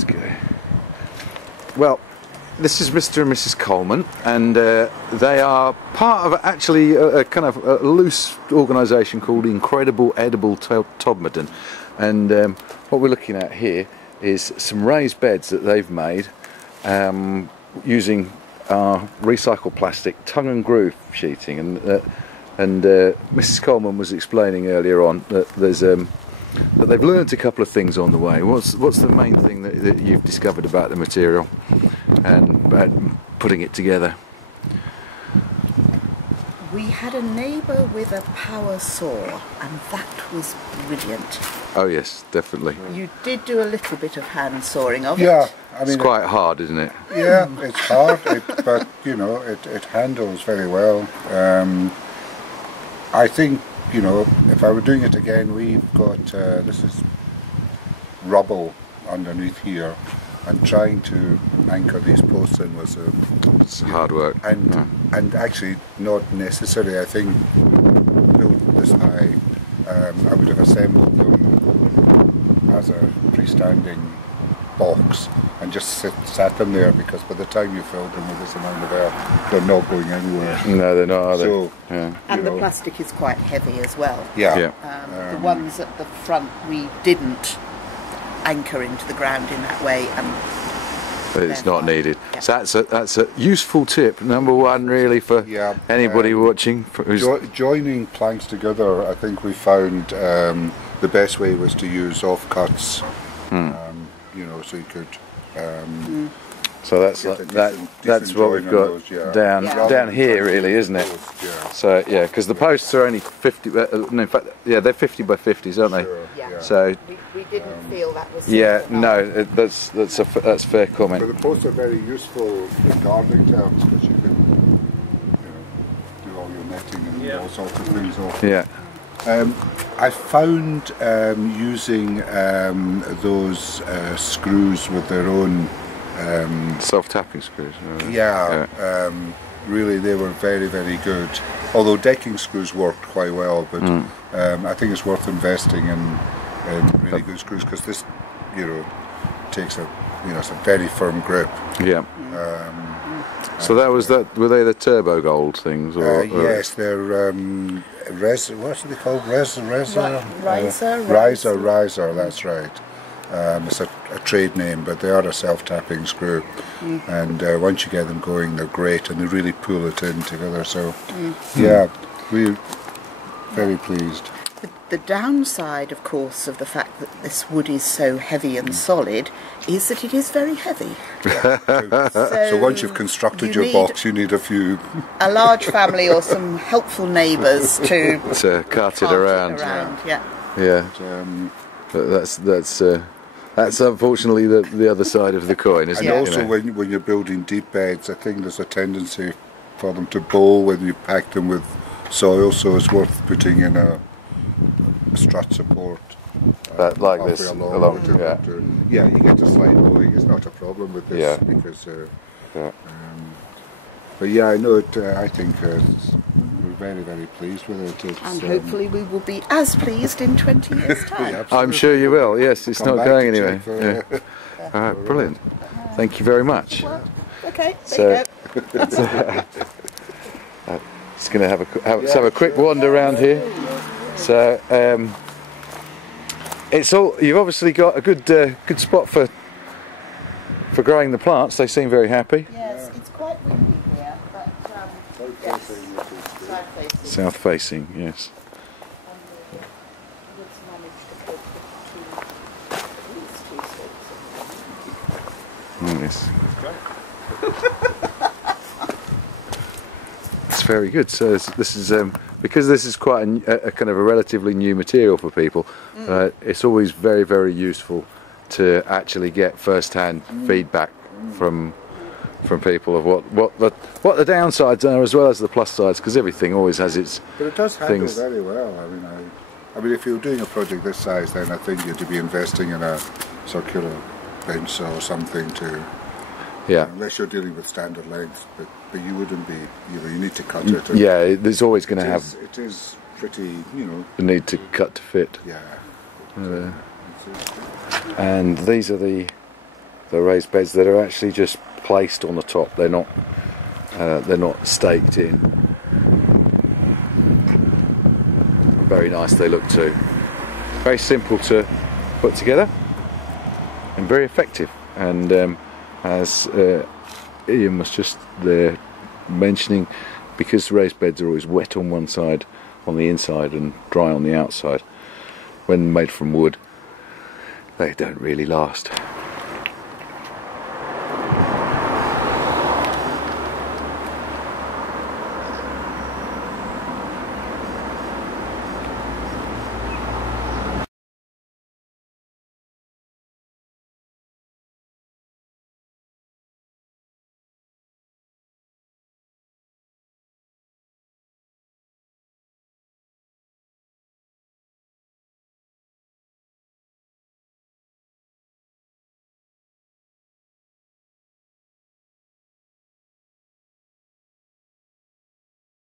Let's go. Well, this is Mr. and Mrs. Coleman, and they are part of actually a kind of a loose organisation called Incredible Edible Todmorden. And what we're looking at here is some raised beds that they've made using recycled plastic tongue and groove sheeting. And Mrs. Coleman was explaining earlier on that there's that they've learnt a couple of things on the way. What's the main thing that you've discovered about the material and about putting it together? We had a neighbour with a power saw, and that was brilliant. Oh yes, definitely. You did do a little bit of hand sawing of it. Yeah, I mean, it's quite hard, isn't it? Yeah, it's hard, but you know, it handles very well. I think, you know, if I were doing it again, we've got this is rubble underneath here, and trying to anchor these posts in was it's hard work. And actually not necessary. I think built this high, I would have assembled them as a freestanding box and just sat them there, because by the time you filled them with this amount of air, they're not going anywhere. No, they're not, are they? So, yeah. And the plastic is quite heavy as well. Yeah. The ones at the front we didn't anchor into the ground in that way, and but it's not needed. Yeah. So that's a useful tip, number one, really, for anybody watching. Joining planks together, I think we found the best way was to use offcuts. You know, so you could. So that's what we've got down here, really, isn't it? So yeah, because the posts are only 50. In fact, yeah, they're 50 by 50s, aren't they? Sure, yeah. So we didn't feel that was. Yeah, no, that's a fair comment. But the posts are very useful in gardening terms, because you can, do all your netting and all sorts of things off. Yeah. I found using those screws with their own self-tapping screws. Really they were very, very good. Although decking screws worked quite well, but I think it's worth investing in really good screws, because this, takes it's a very firm grip. Yeah. So were they the turbo gold things? Or, yes, they're what are they called? Riser, that's right. It's a trade name, but they are a self-tapping screw, and once you get them going, they're great, and they really pull it in together. So, yeah, we're very pleased. The downside, of course, of the fact that this wood is so heavy and solid is that it is very heavy. So once you've constructed your box, you need a large family or some helpful neighbours to cart it around. Yeah. But that's unfortunately the other side of the coin, isn't it? And also when you're building deep beds, I think there's a tendency for them to bowl when you pack them with soil, so it's worth putting in a strut support like this along. Yeah, you get a slight bowling. It's not a problem with this because. But yeah, I know it. I think we're very, very pleased with it. And hopefully we will be as pleased in 20 years' time. I'm sure you will. Yes, it's not going anywhere. All right, brilliant. Thank you very much. Well, okay, there you go. Just going to have a quick wander around here. So it's all. You've obviously got a good spot for growing the plants. They seem very happy. Yes, it's quite windy here, but yes, south facing, yes. Yes. It's very good. So this is because this is quite a kind of a relatively new material for people. It's always very, very useful to actually get first-hand feedback from people of what the downsides are as well as the plus sides, because everything always has its. But it does handle very well. I mean, if you're doing a project this size, then I think you'd be investing in a circular bench or something to. Yeah. Unless you're dealing with standard lengths, but you wouldn't be. You need to cut it. Yeah, there's always going to have. It is pretty. The need to cut to fit. Yeah. And these are the the raised beds that are actually just placed on the top. They're not staked in. Very nice they look too. Very simple to put together and very effective. And as Ian was just there mentioning, because raised beds are always wet on one side, on the inside, and dry on the outside, when made from wood, they don't really last.